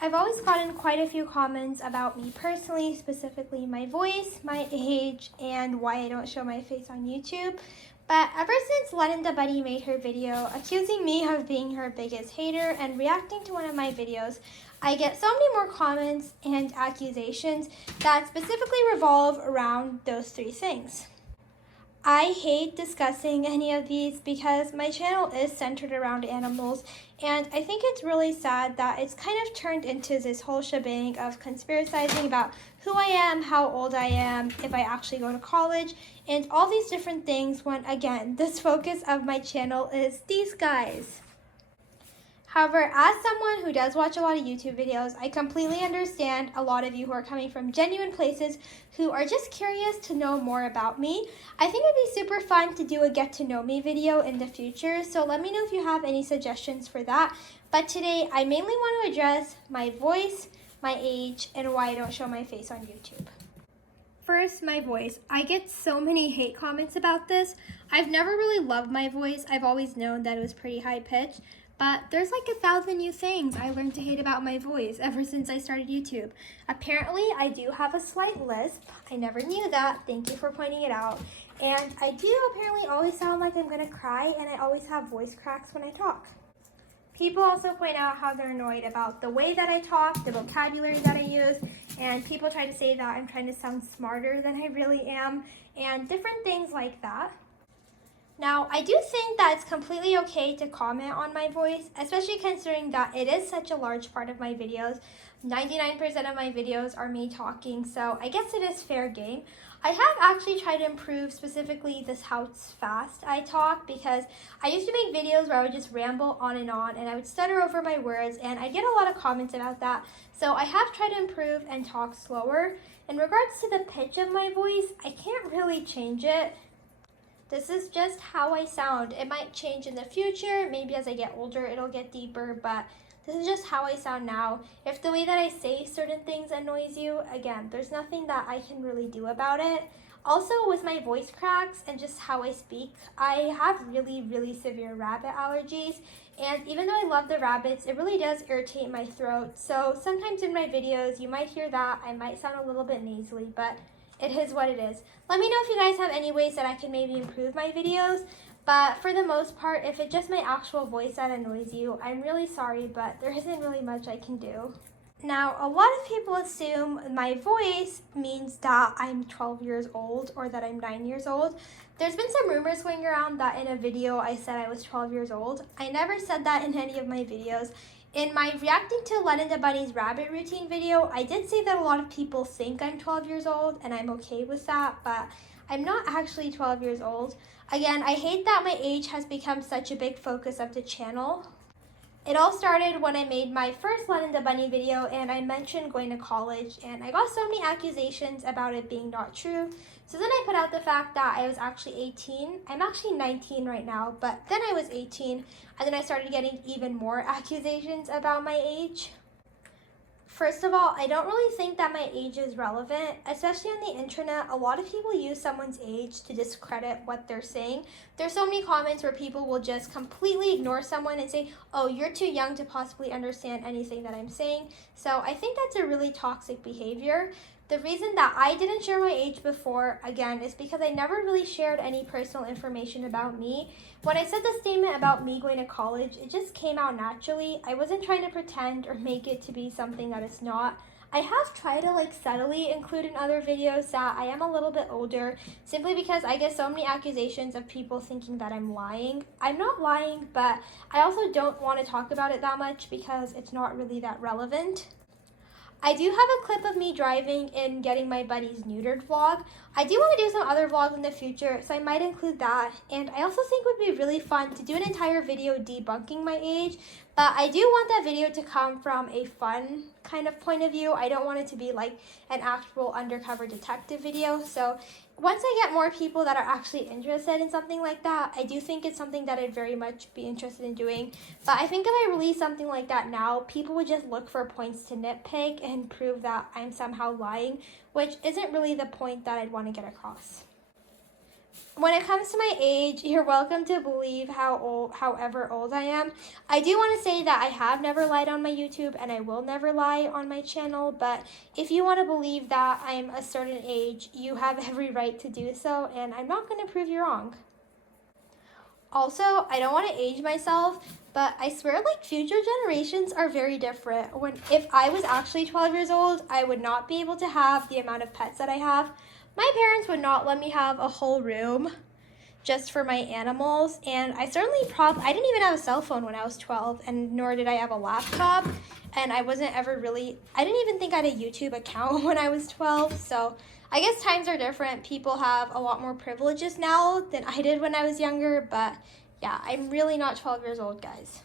I've always gotten quite a few comments about me personally, specifically my voice, my age, and why I don't show my face on YouTube. But ever since Lennon the Bunny made her video accusing me of being her biggest hater and reacting to one of my videos, I get so many more comments and accusations that specifically revolve around those three things. I hate discussing any of these because my channel is centered around animals, and I think it's really sad that it's kind of turned into this whole shebang of conspiracizing about who I am, how old I am, if I actually go to college, and all these different things when, again, this focus of my channel is these guys. However, as someone who does watch a lot of YouTube videos, I completely understand a lot of you who are coming from genuine places who are just curious to know more about me. I think it would be super fun to do a get to know me video in the future, so let me know if you have any suggestions for that. But today, I mainly want to address my voice, my age, and why I don't show my face on YouTube. First, my voice. I get so many hate comments about this. I've never really loved my voice. I've always known that it was pretty high pitched. But there's like 1,000 new things I learned to hate about my voice ever since I started YouTube. Apparently, I do have a slight lisp. I never knew that. Thank you for pointing it out. And I do apparently always sound like I'm gonna cry, and I always have voice cracks when I talk. People also point out how they're annoyed about the way that I talk, the vocabulary that I use, and people try to say that I'm trying to sound smarter than I really am, and different things like that. Now, I do think that it's completely okay to comment on my voice, especially considering that it is such a large part of my videos. 99% of my videos are me talking, so I guess it is fair game. I have actually tried to improve specifically this how fast I talk, because I used to make videos where I would just ramble on and I would stutter over my words, and I get a lot of comments about that. So I have tried to improve and talk slower. In regards to the pitch of my voice, I can't really change it. This is just how I sound. It might change in the future. Maybe as I get older, it'll get deeper, but this is just how I sound now. If the way that I say certain things annoys you, again, there's nothing that I can really do about it. Also, with my voice cracks and just how I speak, I have really, really severe rabbit allergies. And even though I love the rabbits, it really does irritate my throat. So sometimes in my videos, you might hear that. I might sound a little bit nasally, but it is what it is. Let me know if you guys have any ways that I can maybe improve my videos. But for the most part, if it's just my actual voice that annoys you, I'm really sorry, but there isn't really much I can do. Now, a lot of people assume my voice means that I'm 12 years old or that I'm 9 years old. There's been some rumors going around that in a video I said I was 12 years old. I never said that in any of my videos. In my reacting to Lennon the Bunny's rabbit routine video, I did say that a lot of people think I'm 12 years old, and I'm okay with that, but I'm not actually 12 years old. Again, I hate that my age has become such a big focus of the channel. It all started when I made my first Lennon the Bunny video, and I mentioned going to college, and I got so many accusations about it being not true. So then I put out the fact that I was actually 18. I'm actually 19 right now, but then I was 18, and then I started getting even more accusations about my age. First of all, I don't really think that my age is relevant, especially on the internet. A lot of people use someone's age to discredit what they're saying. There's so many comments where people will just completely ignore someone and say, oh, you're too young to possibly understand anything that I'm saying. So I think that's a really toxic behavior. The reason that I didn't share my age before, again, is because I never really shared any personal information about me. When I said the statement about me going to college, it just came out naturally. I wasn't trying to pretend or make it to be something that it's not. I have tried to subtly include in other videos that I am a little bit older, simply because I get so many accusations of people thinking that I'm lying. I'm not lying, but I also don't want to talk about it that much because it's not really that relevant. I do have a clip of me driving and getting my buddy's neutered vlog. I do want to do some other vlogs in the future, so I might include that. And I also think it would be really fun to do an entire video debunking my age, but I do want that video to come from a fun kind of point of view. I don't want it to be like an actual undercover detective video. So once I get more people that are actually interested in something like that, I do think it's something that I'd very much be interested in doing. But I think if I release something like that now, people would just look for points to nitpick and prove that I'm somehow lying, which isn't really the point that I'd want to get across. when it comes to my age, you're welcome to believe however old I am. I do want to say that I have never lied on my YouTube and I will never lie on my channel, but if you want to believe that I'm a certain age, you have every right to do so, and I'm not going to prove you wrong. Also, I don't want to age myself, but I swear like future generations are very different. If I was actually 12 years old, I would not be able to have the amount of pets that I have. My parents would not let me have a whole room just for my animals, and I didn't even have a cell phone when I was 12, and nor did I have a laptop, and I didn't even think I had a YouTube account when I was 12, so I guess times are different. People have a lot more privileges now than I did when I was younger, but yeah, I'm really not 12 years old, guys.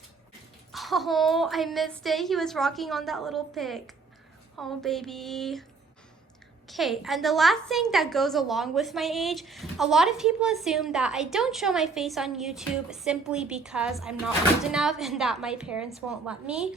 Oh, I missed it. He was rocking on that little pig. Oh, baby. Okay, and the last thing that goes along with my age, a lot of people assume that I don't show my face on YouTube simply because I'm not old enough and that my parents won't let me.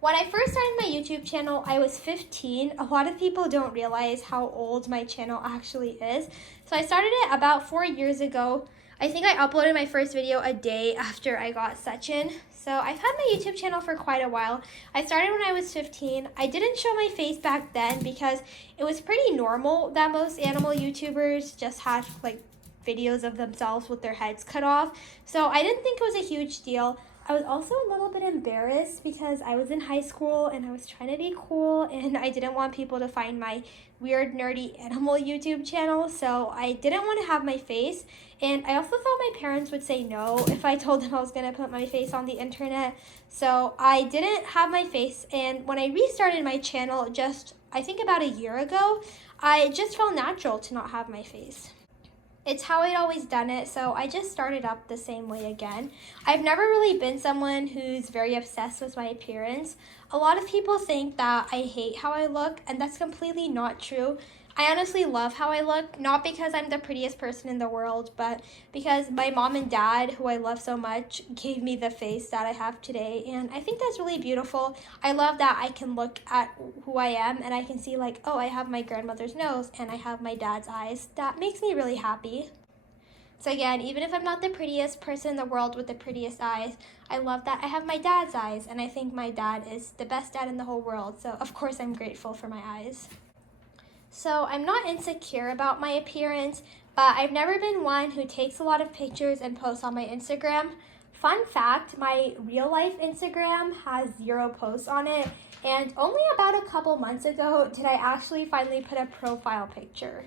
When I first started my YouTube channel, I was 15. A lot of people don't realize how old my channel actually is. So I started it about 4 years ago. I think I uploaded my first video a day after I got Sechin. So I've had my YouTube channel for quite a while. I started when I was 15. I didn't show my face back then because it was pretty normal that most animal YouTubers just had like videos of themselves with their heads cut off. So I didn't think it was a huge deal. I was also a little bit embarrassed because I was in high school and I was trying to be cool and I didn't want people to find my weird nerdy animal YouTube channel, so I didn't want to have my face, and I also thought my parents would say no if I told them I was going to put my face on the internet, so I didn't have my face. And when I restarted my channel I think about a year ago, I just felt natural to not have my face. It's how I'd always done it, so I just started up the same way again. I've never really been someone who's very obsessed with my appearance. A lot of people think that I hate how I look, and that's completely not true. I honestly love how I look, not because I'm the prettiest person in the world, but because my mom and dad, who I love so much, gave me the face that I have today, and I think that's really beautiful. I love that I can look at who I am and I can see like, oh, I have my grandmother's nose and I have my dad's eyes. That makes me really happy. So again, even if I'm not the prettiest person in the world with the prettiest eyes, I love that I have my dad's eyes, and I think my dad is the best dad in the whole world, so of course I'm grateful for my eyes. So I'm not insecure about my appearance, but I've never been one who takes a lot of pictures and posts on my Instagram. Fun fact, my real life Instagram has 0 posts on it, and only about a couple months ago did I actually finally put a profile picture.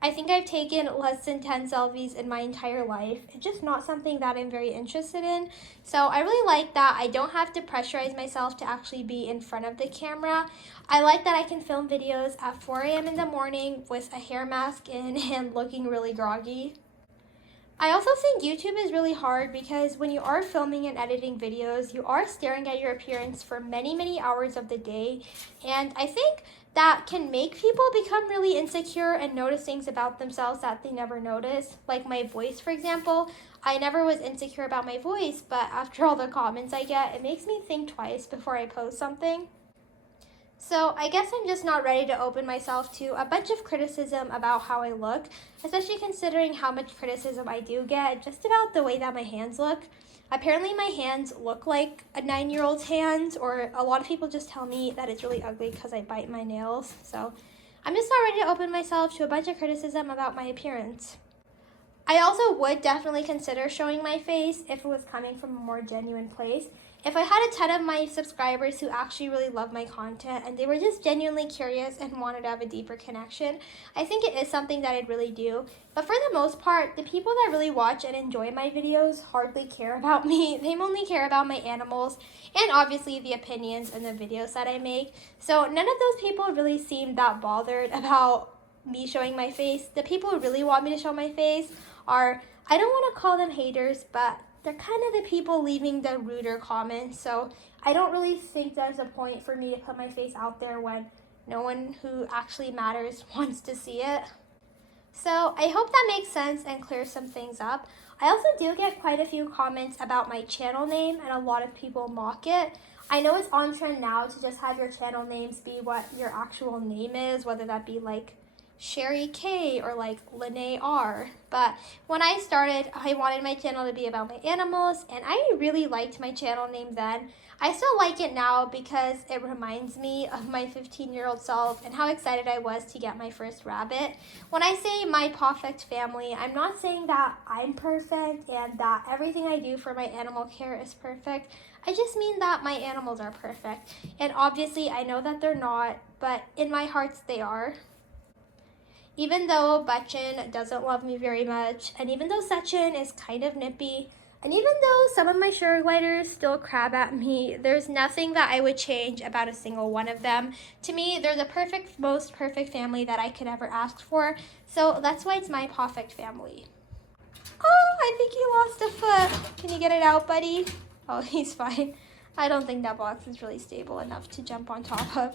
I think I've taken less than 10 selfies in my entire life. It's just not something that I'm very interested in. So I really like that I don't have to pressurize myself to actually be in front of the camera. I like that I can film videos at 4 a.m. in the morning with a hair mask in and looking really groggy. I also think YouTube is really hard because when you are filming and editing videos, you are staring at your appearance for many, many hours of the day. And I think that can make people become really insecure and notice things about themselves that they never noticed. Like my voice, for example. I never was insecure about my voice, but after all the comments I get, it makes me think twice before I post something. So I guess I'm just not ready to open myself to a bunch of criticism about how I look, especially considering how much criticism I do get just about the way that my hands look. Apparently my hands look like a 9-year-old's hands, or a lot of people just tell me that it's really ugly because I bite my nails. So I'm just not ready to open myself to a bunch of criticism about my appearance. I also would definitely consider showing my face if it was coming from a more genuine place. If I had a ton of my subscribers who actually really love my content and they were just genuinely curious and wanted to have a deeper connection, I think it is something that I'd really do. But for the most part, the people that really watch and enjoy my videos hardly care about me. They only care about my animals and obviously the opinions and the videos that I make. So none of those people really seem that bothered about me showing my face. The people who really want me to show my face are, I don't want to call them haters, but they're kind of the people leaving the ruder comments. So I don't really think there's a point for me to put my face out there when no one who actually matters wants to see it. So I hope that makes sense and clears some things up. I also do get quite a few comments about my channel name, and a lot of people mock it. I know it's on trend now to just have your channel names be what your actual name is, whether that be like Sherry K or like Lene R. But when I started, I wanted my channel to be about my animals, and I really liked my channel name then. I still like it now because it reminds me of my 15-year-old self and how excited I was to get my first rabbit. When I say my Pawfect family, I'm not saying that I'm perfect and that everything I do for my animal care is perfect. I just mean that my animals are perfect. And obviously I know that they're not, but in my hearts they are. Even though Bachin doesn't love me very much, and even though Sechin is kind of nippy, and even though some of my sugar gliders still crab at me, there's nothing that I would change about a single one of them. To me, they're the perfect, most perfect family that I could ever ask for, so that's why it's my Pawfect family. Oh, I think he lost a foot. Can you get it out, buddy? Oh, he's fine. I don't think that box is really stable enough to jump on top of.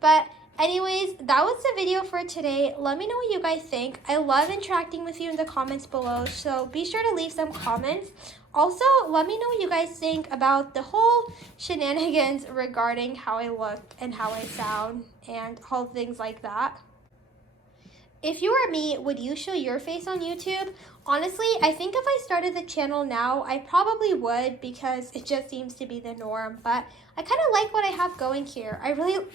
But anyways, that was the video for today. Let me know what you guys think. I love interacting with you in the comments below, so be sure to leave some comments. Also, let me know what you guys think about the whole shenanigans regarding how I look and how I sound and all things like that. If you were me, would you show your face on YouTube? Honestly, I think if I started the channel now, I probably would because it just seems to be the norm. But I kind of like what I have going here. I finally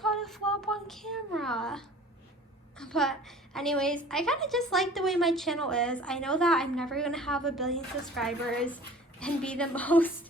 caught a flop on camera. But anyways, I kind of just like the way my channel is. I know that I'm never going to have 1 billion subscribers and be the most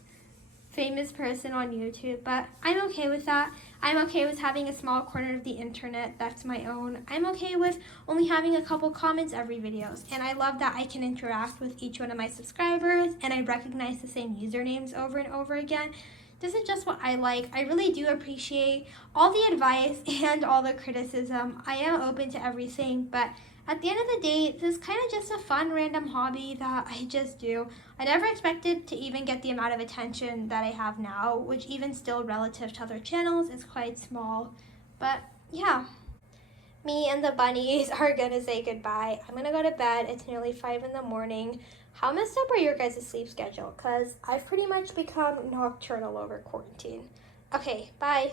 famous person on YouTube, but I'm okay with that. I'm okay with having a small corner of the internet that's my own. I'm okay with only having a couple comments every videos, and I love that I can interact with each one of my subscribers and I recognize the same usernames over and over again. This is just what I like. I really do appreciate all the advice and all the criticism. I am open to everything, but at the end of the day, this is kind of just a fun random hobby that I just do. I never expected to even get the amount of attention that I have now, which even still relative to other channels is quite small. But yeah, me and the bunnies are gonna say goodbye. I'm gonna go to bed. It's nearly 5 in the morning. How messed up are your guys' sleep schedule? Because I've pretty much become nocturnal over quarantine. Okay, bye.